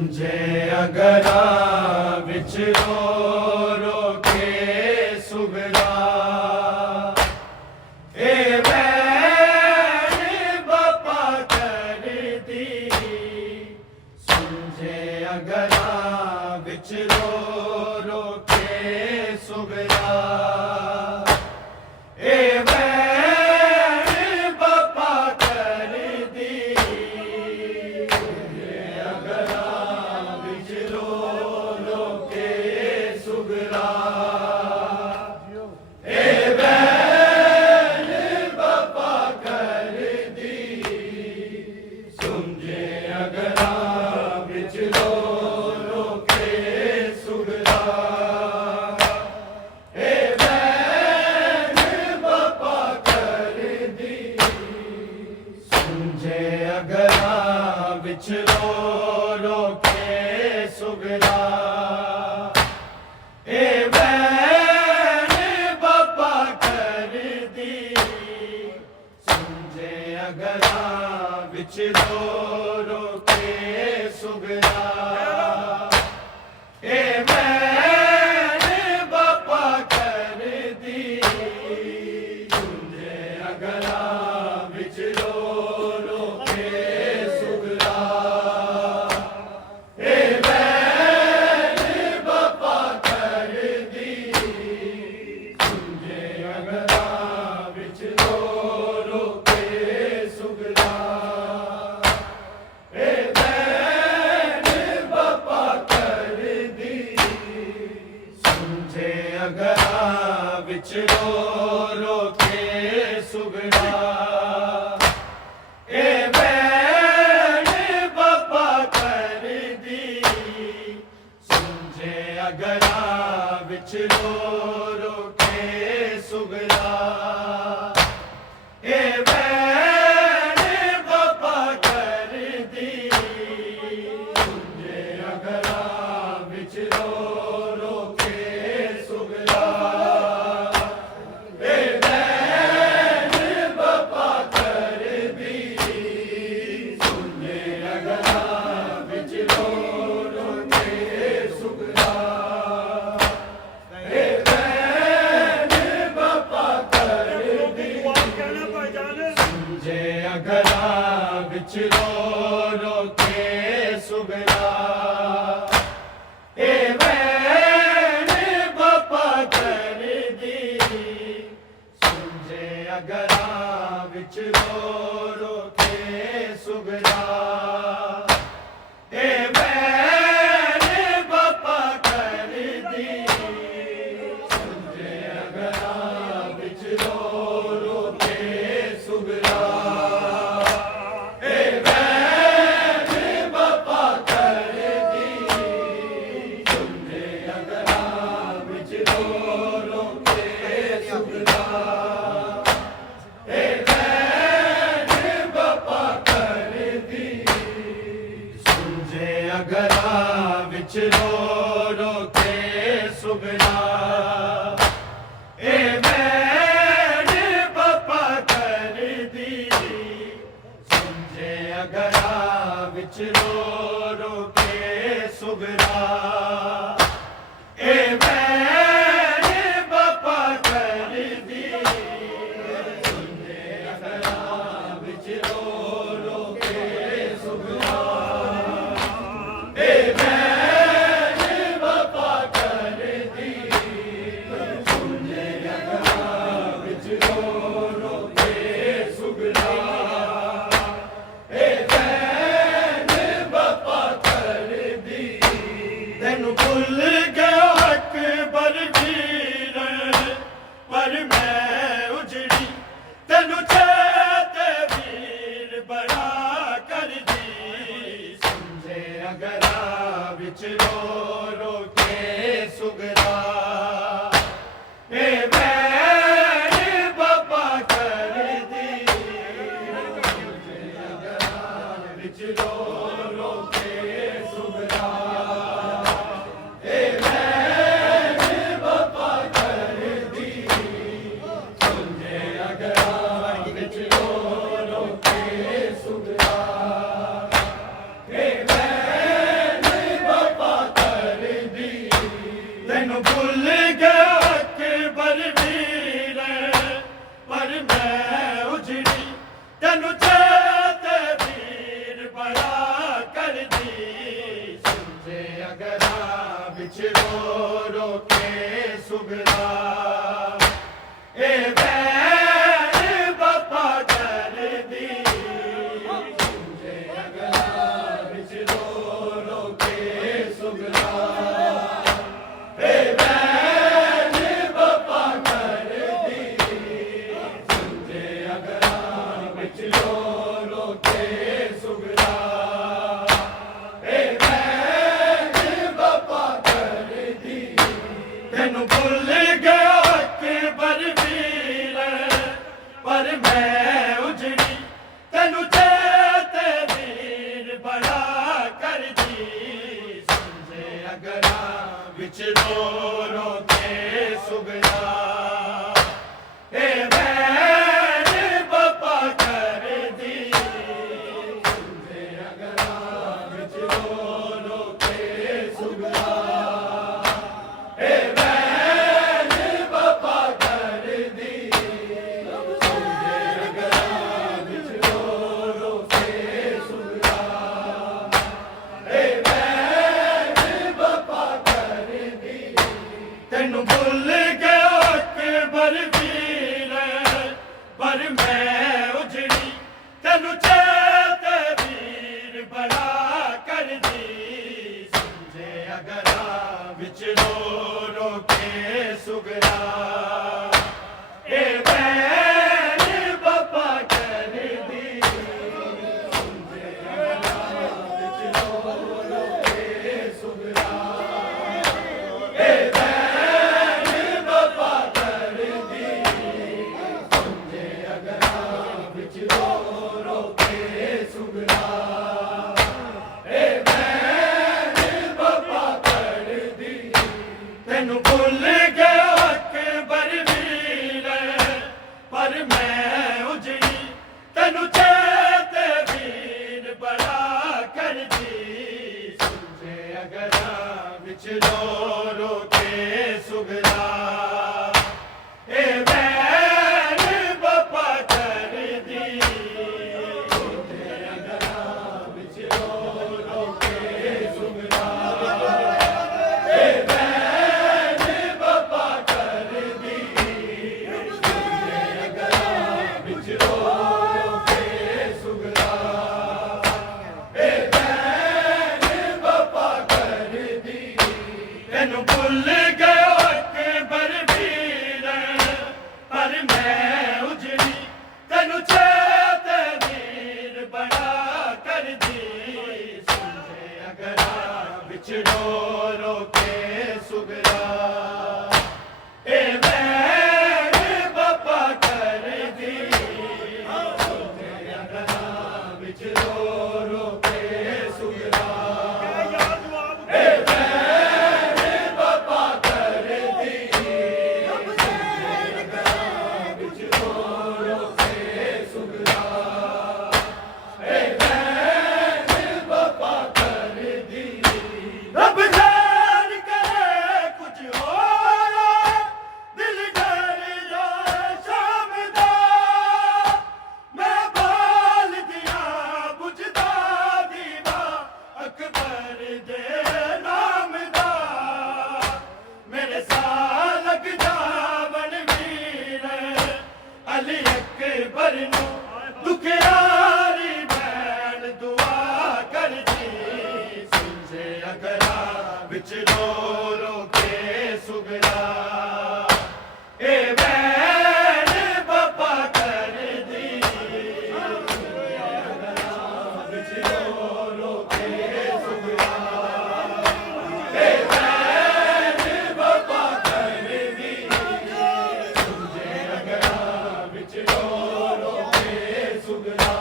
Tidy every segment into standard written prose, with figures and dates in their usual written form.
सुंझे अगरा विच रो रो के सुगरा ए बैन बपा कर दी सुंझे अगरा विच रो रो के सुगरा ए बैन बपा कर दी अगरा विच रो रो के सुगरा ए बैन बपा कर दी सुंझे अगरा विच रो रो के सुगरा ए बैन बपा कर दी सुंझे अगरा विच रो रो के सुगरा ए बैन बपा कर दी सुंझे अगरा विच रो रो के सुगरा ए बैन बपा कर दी सुंझे अगरा विच रो रो के सुगरा ए बैन बपा कर दी सुंझे अगरा विच रो रो के सुगरा ए बैन बपा कर दी सुंझे अगरा विच रो रो के सुगरा ए बैन बपा कर दी सुंझे अगरा विच रो रो के सुगरा ए बैन बपा कर दी सुंझे अगरा विच रो रो के सुगरा ए बैन बपा कर दी सुंझे अगरा विच रो रो के सुगरा ए बैन बपा कर दी सुंझे अगरा विच रो रो के सुगरा ए बैन बपा कर दी सुंझे अगरा विच रो रो के सुगरा ए बैन बपा कर दी सुंझे अगरा विच रो रो के सुगरा ए बैन बपा कर दी सुंझे अगरा विच रो रो के सुगरा ए बैन बपा कर दी सुंझे अगरा विच रो रो के सुगरा ए बैन बपा कर दी सुंझे अगरा विच रो रो के सुगरा ए बैन बपा कर दी सुंझे अगरा विच रो रो के सुगरा ए बैन बपा कर दी सुंझे अगरा विच रो रो के सुगरा ए बैन बपा कर दी तैनू भुल गया अकबर वीर पर मैं उजड़ी तैनू चेते वीर बड़ा कर दी सुंझे अगरा विच रो रो के सुगरा ए बैन बपा कर दी सुंझे अगरा विच रो रो के सुगरा ए बैन बपा कर दी सुंझे अगरा विच रो रो के सुगरा ए बैन विच रो रो के सुगरा ए बैर बापा कर दी समझे अगला विच रो रो के सुगरा ए बैर बापा कर दी समझे अगला विच रो रो के सुगरा तेनू भुल गया अकबर वीर पर मैं उजड़ी तेनू चेते वीर बड़ा कर दी समझे अगरा विच रो रो के सुगरा ए बैर बापा कर दी समझे अगरा विच रो रो के सुगरा तेनू भुल गया अकबर वीर पर मैं उजड़ी तेनू चेते वीर बड़ा कर दी समझे अगरा विच रो रो के सुगरा ए बैर बापा कर दी समझे अगरा विच रो रो के सुगरा ए तेनू भुल गया अकबर वीर पर मैं उजड़ी तेनू चेते वीर बड़ा कर दी समझे अगरा विच रो रो के सुगरा ए बैर बापा कर दी समझे अगरा विच रो रो के सुगरा ए बैर बापा कर दी समझे अगरा विच रो रो के सुगरा ए बैर बापा कर दी तेनू भुल गया अकबर वीर पर मैं उजड़ी तेनू चेते वीर बड़ा कर दी समझे अगरा विच रो रो के सुगरा ए बैर बापा कर दी समझे अगरा विच रो रो के सुगरा ए बैर बापा कर दी समझे अगरा विच रो रो के सुगरा ए बैर बापा कर दी रब जान करे कुछ और दिल डर जा शाम दा मैं बाल दिया बुझदा दीवा अकबर दे नाम दा मेरे साल लग जावन वीर अली अकबर नू दुखियारी बैन दुआ कर दी समझे अगरा विच रो रो के सुगरा ए बैर बापा कर दी समझे अगरा विच रो रो के सुगरा ए बैर बापा कर दी समझे अगरा विच रो रो के सुगरा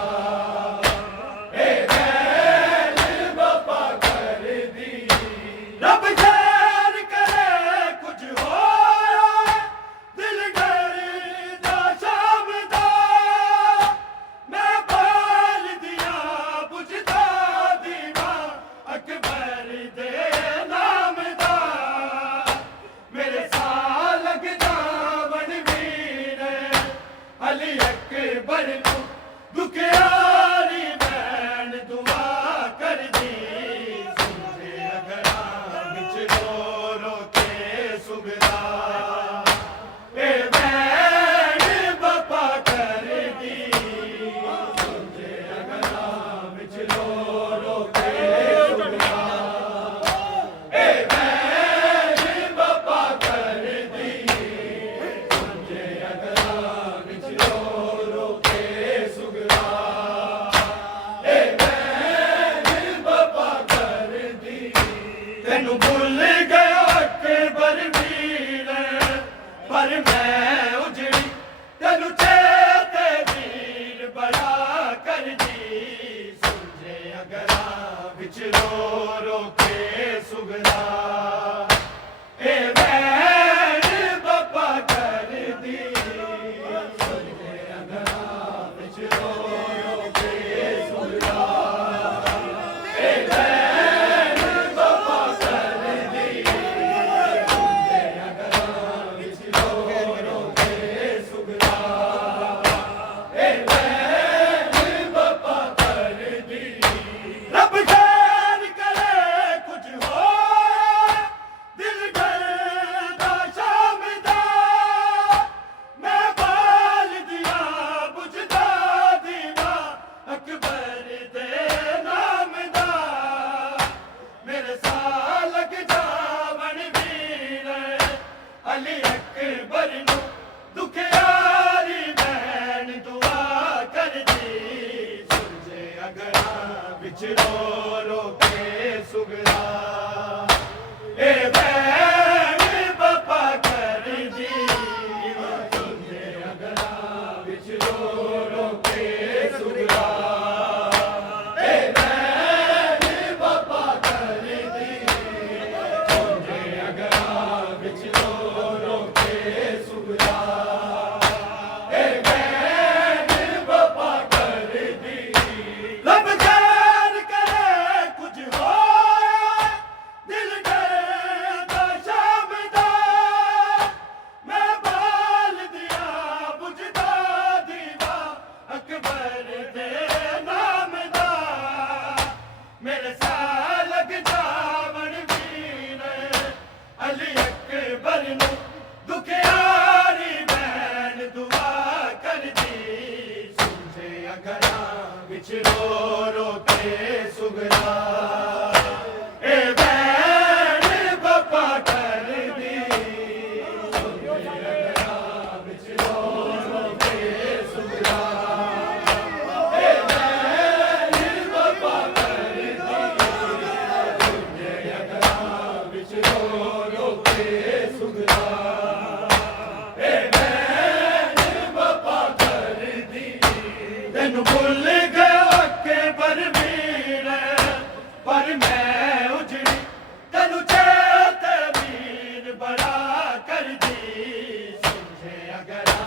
ए बैर बापा कर दी रब जान करे कुछ और दिल डर जा शाम दा मैं बाल दिया बुझदा दीवा अकबर दे नाम दा मेरे साल लग जावन वीर अली अकबर नू दुखियारी बैन दुआ कर दी समझे अगरा विच रो तेनू भुल गया अकबर वीर पर मैं उजड़ी तेनू चेते वीर बड़ा कर दी सुझे अगरा विच रो के सुगरा ए बैण बापा कर दी सुझे अगरा विच रो के सुगरा ए बैण बापा कर दी सुझे अगरा विच रो के सुगरा ए बैण बापा कर दी रब खैर करे कुछ हो दिल डरदा शाम दा मैं बाल दिया बुझदा दीवा अकबर दे नाम दा मेरे साल लग जावन वीर अली अकबर नू दुखियारी बैन दुआ कर दी सुझे अगरा विच रो के सुगरा ए बैण बापा कर दी सुझे अगरा विच रो के सुगरा ए बैण बापा कर दी सुझे अगरा विच रो के सुगरा ए बैण बापा कर दी रब खैर करे कुछ हो दिल डरदा शाम दा मैं बाल दिया बुझदा दीवा अकबर दे नाम दा मेरे साल लग जावन वीर अली अकबर नू दुखियारी बैन दुआ कर दी सुझे अगरा विच रो के सुगरा ए बैण बापा कर दी सुझे अगरा विच रो के सुगरा ए बैण बापा कर दी सुझे अगरा विच रो के सुगरा ए बैण बापा कर दी तेनू भुल गया अकबर वीर पर मैं उजड़ी तेनू चेते वीर बड़ा कर दी सुझे अगरा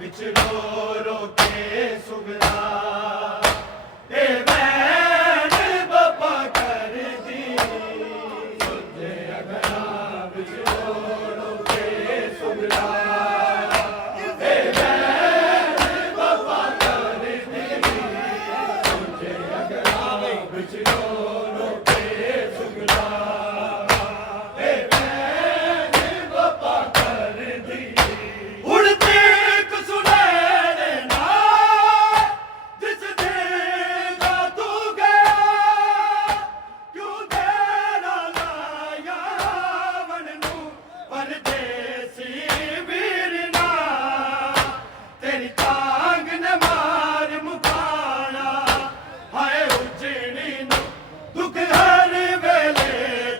विच रो के सुगरा ए बैण बापा कर दी सुझे अगरा विच रो के सुगरा ए बैण बापा कर दी सुझे अगरा विच रो के सुगरा ए बैण बापा कर दी उड़ती एक सुनहरे नाल जिस दिन दा तू गया क्यों तेरा लाया मन नू परदेसी वीर ना तेरी टांग ने मार मुकाना हाय उजड़ी नू दुख हर वेले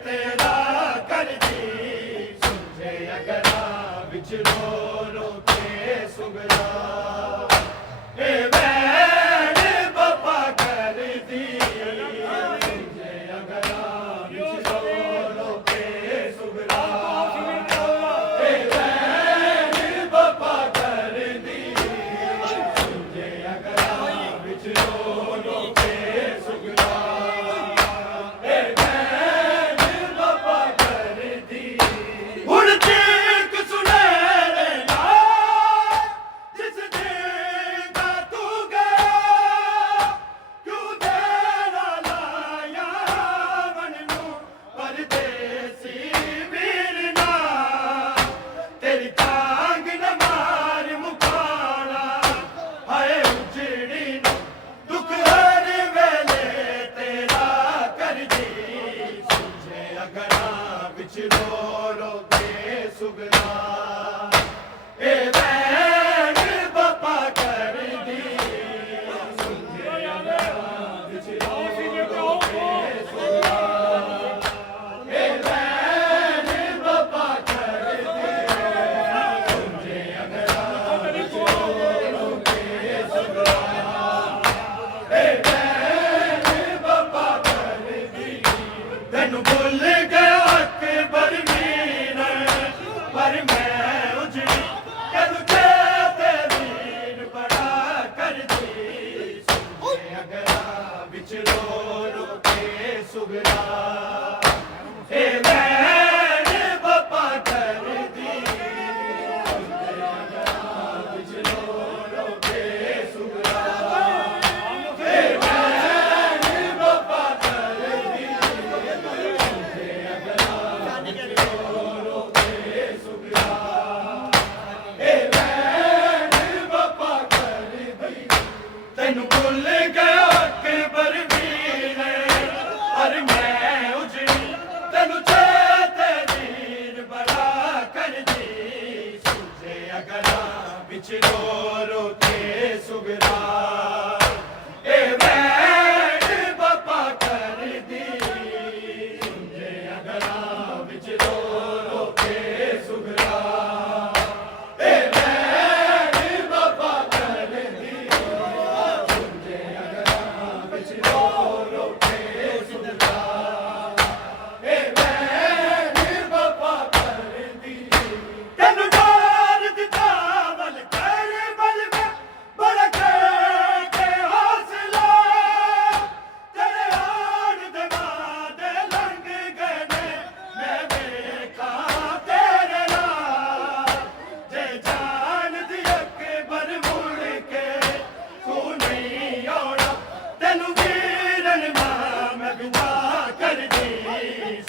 तेरा कर दी सुझे अगरा विच रो के सुगरा ए बैण बापा कर दी सुझे अगरा विच रो के सुगरा ए बैण बापा कर दी सुझे अगरा विच रो के सुगरा ए बैण बापा कर दी उड़ती एक सुनहरे नाल जिस दिन दा तू गया क्यों तेरा लाया मन नू परदेसी वीर ना तेरी टांग न मार मुकाना हाय उजड़ी नू दुख हर वेले तेरा कर दी सुझे अगरा विच रो के सुगरा ए बैण बापा कर दी सुझे अगरा विच रो के सुगरा ए भुल गया अकबर मीर पर मैं उजड़ी तेनू चेते वीर बड़ा कर दी सुने अगरा विच रो रो के सुगरा ए वैन बपा कर दी सुने अगरा विच रो रो के सुगरा ए वैन बपा कर दी सुने अगरा विच रो रो के सुगरा ए वैन बपा कर दी तेनू भुल गया अकबर वीर पर मैं उजड़ी तेनू चेते वीर बड़ा कर दी सूझे अगरा विच रो रो के सुगरा ए वैन बपा कर दी सूझे अगरा विच रो रो के सुगरा ए वैन बपा कर दी सूझे अगरा विच रो रो के सुगरा ए वैन बपा कर दी तेनू जान दिता बल कर बल में बड़ा के हौसला तेरे आन दे लंघ गए ने मैं देखा तेरे नाल जे जान दी अकबर मुड़ के तू नहीं आना तेनू वीरन मां मैं विदा कर दी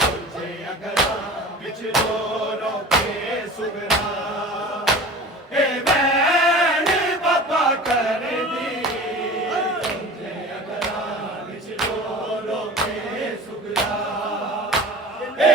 सोचे अगरा विच रो रो के सुगरा ए वैन बपा कर दी सोचे अगरा विच रो रो के सुगरा ए